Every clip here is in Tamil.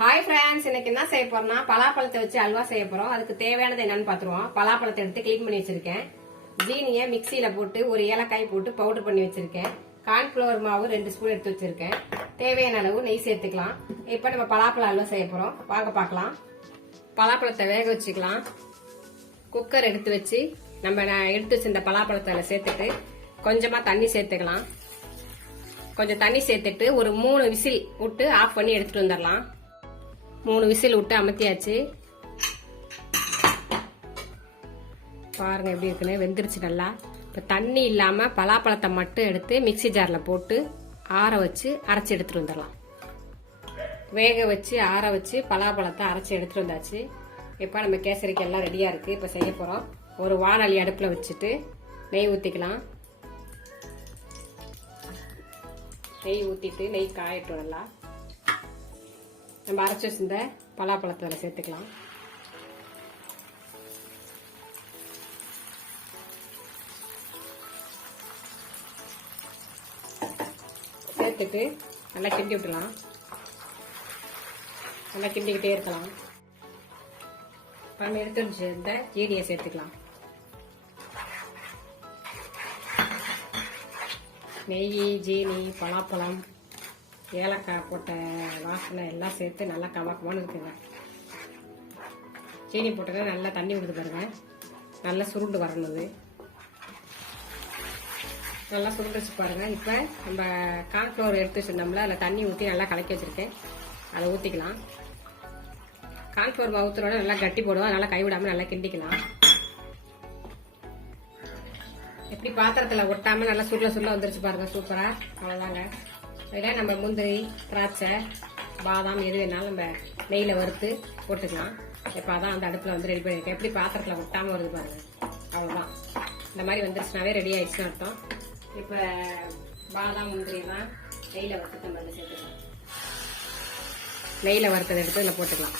ஹாய் ஃப்ரெண்ட்ஸ், இன்னைக்கு என்ன செய்ய போறோம்னா பலாப்பழத்தை வச்சு அல்வா செய்ய போறோம். அதுக்கு தேவையானது என்னன்னு பாத்துருவோம். பலாப்பழத்தை எடுத்து கிளீன் பண்ணி வச்சிருக்கேன். ஜீனியை மிக்சியில போட்டு ஒரு ஏலக்காய் போட்டு பவுடர் பண்ணி வச்சிருக்கேன். கார்ன்ஃபிளவர் மாவு 2 ஸ்பூன் எடுத்து வச்சிருக்கேன். தேவையான அளவு நெய் சேர்த்துக்கலாம். இப்ப நம்ம பலாப்பழ அல்வா செய்ய போறோம். வாங்க பார்க்கலாம். பலாப்பழத்தை வேக வச்சுக்கலாம். குக்கர் எடுத்து வச்சு நம்ம எடுத்து வச்சிருந்த பலாப்பழத்தை சேர்த்துட்டு கொஞ்சமா தண்ணி சேர்த்துக்கலாம். கொஞ்சம் தண்ணி சேர்த்துட்டு ஒரு 3 விசில் விட்டு ஆஃப் பண்ணி எடுத்துட்டு வந்துடலாம். 3 விசில் விட்டு அமர்த்தியாச்சு. பாருங்க எப்படி இருக்குன்னு, வெந்துருச்சு நல்லா. இப்போ தண்ணி இல்லாம பலாப்பழத்தை மட்டும் எடுத்து மிக்சி ஜார்ல போட்டு ஆற வச்சு அரைச்சி எடுத்துட்டு வந்துடலாம். வேக வச்சு ஆற வச்சு பலாப்பழத்தை அரைச்சி எடுத்துட்டு வந்தாச்சு. இப்போ நம்ம கேசரிக்கு எல்லாம் ரெடியா இருக்கு. இப்போ செய்ய போறோம். ஒரு வாணலி அடுப்புல வச்சுட்டு நெய் ஊத்திக்கலாம். நெய் ஊத்திட்டு நெய் காயட்டும் நல்லா. நம்ம அரைச்சி வச்சிருந்த பலாப்பழத்தில் சேர்த்துக்கலாம். சேர்த்துட்டு நல்லா கிண்டி விட்டுலாம். நல்லா கிண்டிக்கிட்டே இருக்கலாம். நம்ம எடுத்து வச்சிருந்த ஜீனியை சேர்த்துக்கலாம். நெய், ஜீனி, பலாப்பழம், ஏலக்காய் போட்ட வாசனை எல்லாம் சேர்த்து நல்லா கமக்கமான இருக்குங்க. சீனி போட்டது நல்லா தண்ணி விடுது பாருங்க. நல்லா சுருண்டு வரணுது. நல்லா சுருண்டுச்சு பாருங்க. இப்போ நம்ம கார்ன்ஃபிளவர் எடுத்து வச்சிருந்தோம்ல, அதில் தண்ணி ஊற்றி நல்லா கலக்கி வச்சிருக்கேன். அதை ஊற்றிக்கலாம். கார்ன்ஃபிளவர் மாவு ஊற்றுறோட நல்லா கட்டி போடுவோம். நல்லா கைவிடாமல் நல்லா கிண்டிக்கலாம். எப்படி பாத்திரத்தில் ஒட்டாமல் நல்லா சுருள சுருள வந்துருச்சு பாருங்க. சூப்பராக. அவ்வளோதாங்க. இதில் நம்ம முந்திரி, திராட்சை, பாதாம் எது வேணாலும் நம்ம நெய்யில் வறுத்து போட்டுக்கலாம். இப்போ அதான் அந்த அடுப்பில் வந்து ரெடி பண்ணியிருக்கேன். எப்படி பாத்திரத்தில் ஒட்டாமல் வருது பாருங்க. அவ்வளோதான். இந்த மாதிரி வந்துருச்சுனாவே ரெடி ஆயிடுச்சுன்னு அர்த்தம். இப்போ பாதாம், முந்திரிலாம் நெய்யில் வறுத்து நம்ம வந்து சேர்த்துக்கலாம். நெய்யில் வறுத்ததை எடுத்து இதில் போட்டுக்கலாம்.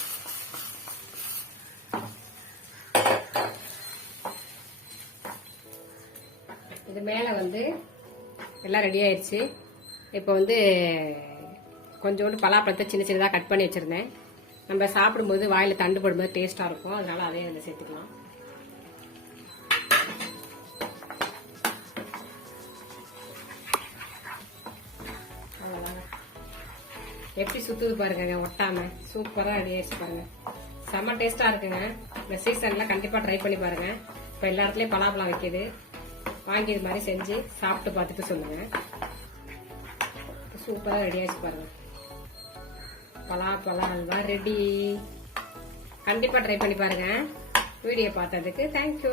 இது மேலே வந்து எல்லாம் ரெடி ஆயிடுச்சு. இப்போ வந்து கொஞ்சோண்டு பலாப்பழத்தை சின்ன சின்னதாக கட் பண்ணி வச்சிருந்தேன். நம்ம சாப்பிடும்போது வாயில் தண்டு போடும்போது டேஸ்டாக இருக்கும். அதனால அதையும் வந்து சேர்த்துக்கலாம். அவ்வளோதாங்க. எப்படி சுத்துது பாருங்க, ஒட்டாம சூப்பராக ரெடி ஆயிடுச்சு பாருங்க. செம்ம டேஸ்டாக இருக்குங்க. இந்த சீசனில் கண்டிப்பாக ட்ரை பண்ணி பாருங்க. இப்போ எல்லா இடத்துலையும் பலாப்பழம் வைக்கிது. வாங்கி இது மாதிரி செஞ்சு சாப்பிட்டு பார்த்துட்டு சொல்லுங்க. சூப்பராக ரெடி ஆயிடுச்சு பாருங்க. பலாப்பழ அல்வா ரெடி. கண்டிப்பா ட்ரை பண்ணி பாருங்க. வீடியோ பார்த்ததுக்கு தேங்க்யூ.